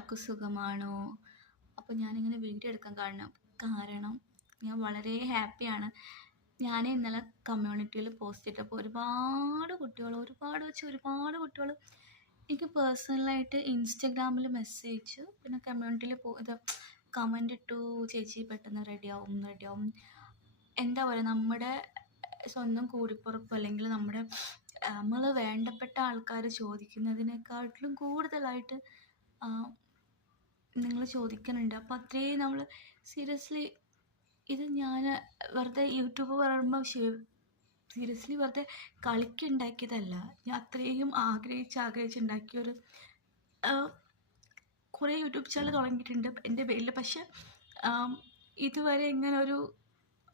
എല്ലാവർക്കും സുഖമാണോ? അപ്പോൾ ഞാനിങ്ങനെ വീഡിയോ എടുക്കാൻ കാരണം ഞാൻ വളരെ ഹാപ്പിയാണ്. ഞാൻ ഇന്നലെ കമ്മ്യൂണിറ്റിയിൽ പോസ്റ്റ് ഇട്ടപ്പോൾ ഒരുപാട് കുട്ടികൾ എനിക്ക് പേഴ്സണലായിട്ട് ഇൻസ്റ്റഗ്രാമിൽ മെസ്സേജ്, പിന്നെ കമ്മ്യൂണിറ്റിയിൽ ഇത് കമൻ്റ് ഇട്ടു, ചേച്ചി പെട്ടെന്ന് റെഡിയാവും. എന്താ പറയുക, നമ്മുടെ സ്വന്തം കൂടിപ്പുറപ്പ് അല്ലെങ്കിൽ നമ്മൾ വേണ്ടപ്പെട്ട ആൾക്കാർ ചോദിക്കുന്നതിനേക്കാട്ടിലും കൂടുതലായിട്ട് നിങ്ങൾ ചോദിക്കുന്നുണ്ട്. അപ്പോൾ അത്രയും നമ്മൾ സീരിയസ്ലി ഇത് ഞാൻ വെറുതെ യൂട്യൂബ് പറയുമ്പോൾ സീരിയസ്ലി വെറുതെ കളിക്കുണ്ടാക്കിയതല്ല. ഞാൻ അത്രയും ആഗ്രഹിച്ചുണ്ടാക്കിയൊരു കുറേ യൂട്യൂബ് ചാനൽ തുടങ്ങിയിട്ടുണ്ട് എൻ്റെ പേരിൽ. പക്ഷെ ഇതുവരെ ഇങ്ങനെ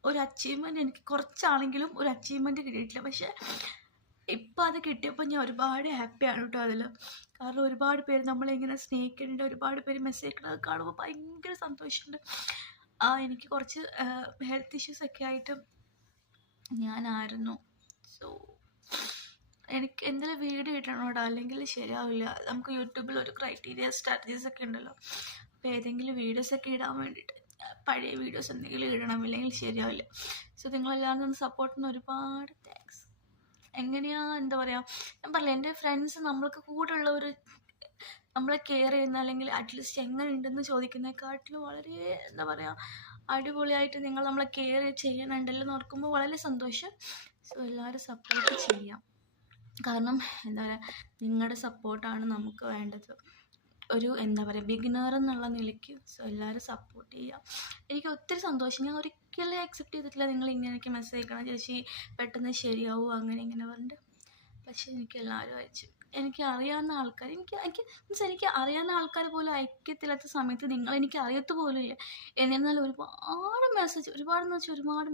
ഒരു അച്ചീവ്മെൻറ്റ്, എനിക്ക് കുറച്ചാണെങ്കിലും ഒരു അച്ചീവ്മെൻറ്റ് കിട്ടിയിട്ടില്ല. പക്ഷെ ഇപ്പം അത് കിട്ടിയപ്പോൾ ഞാൻ ഒരുപാട് ഹാപ്പിയാണ് കേട്ടോ അതിൽ. കാരണം ഒരുപാട് പേര് നമ്മളിങ്ങനെ സ്നേഹിക്കുന്നുണ്ട്, ഒരുപാട് പേര് മെസ്സേജ് ഇടുന്നത് കാണുമ്പോൾ ഭയങ്കര സന്തോഷമുണ്ട്. എനിക്ക് കുറച്ച് ഹെൽത്ത് ഇഷ്യൂസൊക്കെ ആയിട്ട് ഞാനായിരുന്നു. സോ എനിക്ക് എന്തെങ്കിലും വീഡിയോ ഇടണോടാ, അല്ലെങ്കിൽ ശരിയാവില്ല. നമുക്ക് യൂട്യൂബിൽ ഒരു ക്രൈറ്റീരിയ സ്ട്രാറ്റജീസ് ഒക്കെ ഉണ്ടല്ലോ. അപ്പോൾ ഏതെങ്കിലും വീഡിയോസൊക്കെ ഇടാൻ വേണ്ടിയിട്ട് പഴയ വീഡിയോസ് എന്തെങ്കിലും ഇടണം, ഇല്ലെങ്കിൽ ശരിയാവില്ല. സോ നിങ്ങളെല്ലാവരും ഒന്ന് സപ്പോർട്ടിന് ഒരുപാട് താങ്ക്സ്. എന്താ പറയുക, ഞാൻ പറഞ്ഞില്ല, എൻ്റെ ഫ്രണ്ട്സ് നമ്മൾക്ക് കൂടെയുള്ള നമ്മളെ കെയർ ചെയ്യുന്ന, അല്ലെങ്കിൽ അറ്റ്ലീസ്റ്റ് എങ്ങനെ ഉണ്ടെന്ന് ചോദിക്കുന്നതിനെക്കാട്ടിലും വളരെ എന്താ പറയുക അടിപൊളിയായിട്ട് നിങ്ങൾ നമ്മളെ കെയർ ചെയ്യണുണ്ടല്ലോ എന്ന് ഓർക്കുമ്പോൾ വളരെ സന്തോഷം. സോ എല്ലാവരും സപ്പോർട്ട് ചെയ്യാം. കാരണം എന്താ പറയുക, നിങ്ങളുടെ സപ്പോർട്ടാണ് നമുക്ക് വേണ്ടത് ഒരു എന്താ പറയുക ബിഗിനർ എന്നുള്ള നിലയ്ക്ക്. സോ എല്ലാവരും സപ്പോർട്ട് ചെയ്യുക. എനിക്ക് ഒത്തിരി സന്തോഷം. ഞാൻ ഒരിക്കലും അക്സെപ്റ്റ് ചെയ്തിട്ടില്ല നിങ്ങൾ ഇങ്ങനെയൊക്കെ മെസ്സേജ് അയക്കണം ചേച്ചി, പെട്ടെന്ന് ശരിയാവും അങ്ങനെ ഇങ്ങനെ പറഞ്ഞിട്ട്. പക്ഷേ എനിക്ക് എല്ലാവരും അയച്ചു. എനിക്ക് അറിയാവുന്ന ആൾക്കാർ എനിക്ക് അറിയാവുന്ന ആൾക്കാർ പോലും അയക്കത്തില്ലാത്ത സമയത്ത് എനിക്ക് അറിയത്ത് പോലും ഇല്ല. എന്നിരുന്നാലും ഒരുപാട്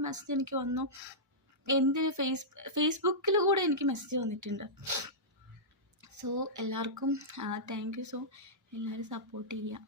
മെസ്സേജ് എനിക്ക് വന്നു. എന്തിന് ഫേസ്ബുക്കിൽ കൂടെ എനിക്ക് മെസ്സേജ് വന്നിട്ടുണ്ട്. സോ എല്ലാവർക്കും താങ്ക് യു. സോ എല്ലാവരും സപ്പോർട്ട് ചെയ്യുക.